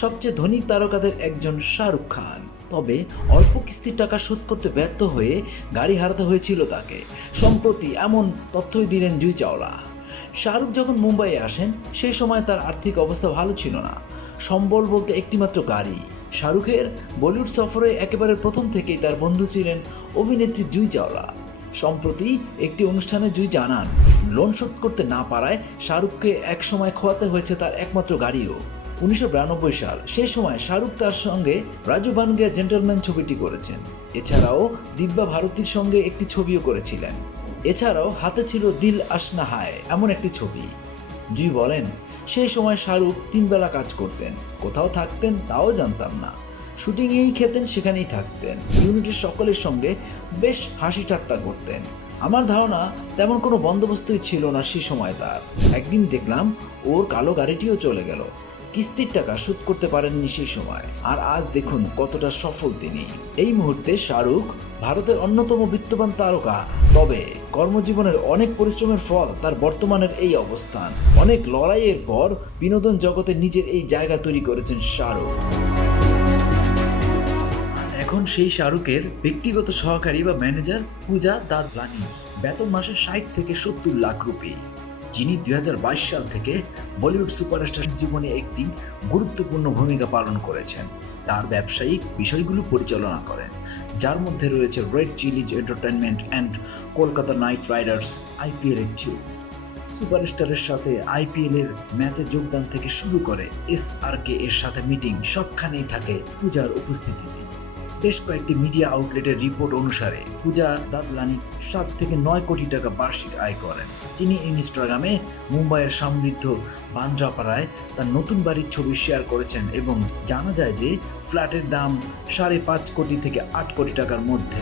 সবচেয়ে ধনী তারকাদের একজন শাহরুখ খান। তবে অল্প কিস্তির টাকা শোধ করতে ব্যর্থ হয়ে গাড়ি হারাতে হয়েছিল তাকে। সম্প্রতি এমন তথ্যই দিলেন জুই চাওলা। শাহরুখ যখন মুম্বাইয়ে আসেন, সেই সময় তার আর্থিক অবস্থা ভালো ছিল না। সম্বল বলতে একটিমাত্র গাড়ি। শাহরুখের বলিউড সফরে একেবারে প্রথম থেকেই তার বন্ধু ছিলেন অভিনেত্রী জুই চাওলা। সম্প্রতি একটি অনুষ্ঠানে জুই জানান, লোন শোধ করতে না পারায় শাহরুখকে একসময় খোয়াতে হয়েছে তার একমাত্র গাড়িও। উনিশশো বিরানব্বই সাল সেই সময় শাহরুখ তার সঙ্গে রাজু বানগিয়া জেন্টলম্যান ছবিটি করেছেন। এছাড়াও দিব্যা ভারতীর সঙ্গে একটি ছবিও করেছিলেন। এছাড়াও হাতে ছিল দিল আশনা হায়, এমন একটি ছবি। জুই বলেন সেই সময় শাহরুখ তিনবেলা কাজ করতেন, কোথাও থাকতেন তাও জানতাম না। শুটিংয়েই খেতেন, সেখানেই থাকতেন। ইউনিটের সকলের সঙ্গে বেশ হাসি ঠাট্টা করতেন। আমার ধারণা, তেমন কোনো বন্দোবস্তই ছিল না সে সময় তার। একদিন দেখলাম, ওর কালো গাড়িটিও চলে গেল। কিস্তির টাকা শোধ করতে পারেননি সেই সময়। আর আজ দেখুন কতটা সফল তিনি। এই মুহূর্তে শাহরুখ ভারতের অন্যতম বিত্তবান তারকা। তবে কর্মজীবনের অনেক পরিশ্রমের ফল তার বর্তমানের এই অবস্থান। অনেক লড়াইয়ের পর বিনোদন জগতে নিজের এই জায়গা তৈরি করেছেন শাহরুখ। এখন সেই শাহরুখের ব্যক্তিগত সহকারী বা ম্যানেজার পূজা দাদলানি বেতন মাসে ষাট থেকে সত্তর লাখ রুপি। যিনি দুই হাজার বাইশ সাল থেকে বলিউড সুপারস্টার জীবনে একটি গুরুত্বপূর্ণ ভূমিকা পালন করেছেন। তার ব্যবসায়িক বিষয়গুলো পরিচালনা করেন, যার মধ্যে রয়েছে red chillies entertainment and Kolkata knight riders IPL এর টিম সুপারস্টারের সাথে আইপিএল এর ম্যাচে যোগদান থেকে শুরু করে এস আর কে এর সাথে মিটিং সবখানেই থাকে পূজার উপস্থিতিতে। বেশ কয়েকটি মিডিয়া আউটলেটের রিপোর্ট অনুসারে পূজা দাদলানি সাত থেকে নয় কোটি টাকা বার্ষিক আয় করেন। তিনি ইনস্টাগ্রামে মুম্বাইয়ের সমৃদ্ধ বান্দ্রাপাড়ায় তার নতুন বাড়ির ছবি শেয়ার করেছেন এবং জানা যায় যে ফ্ল্যাটের দাম সাড়ে পাঁচ কোটি থেকে আট কোটি টাকার মধ্যে।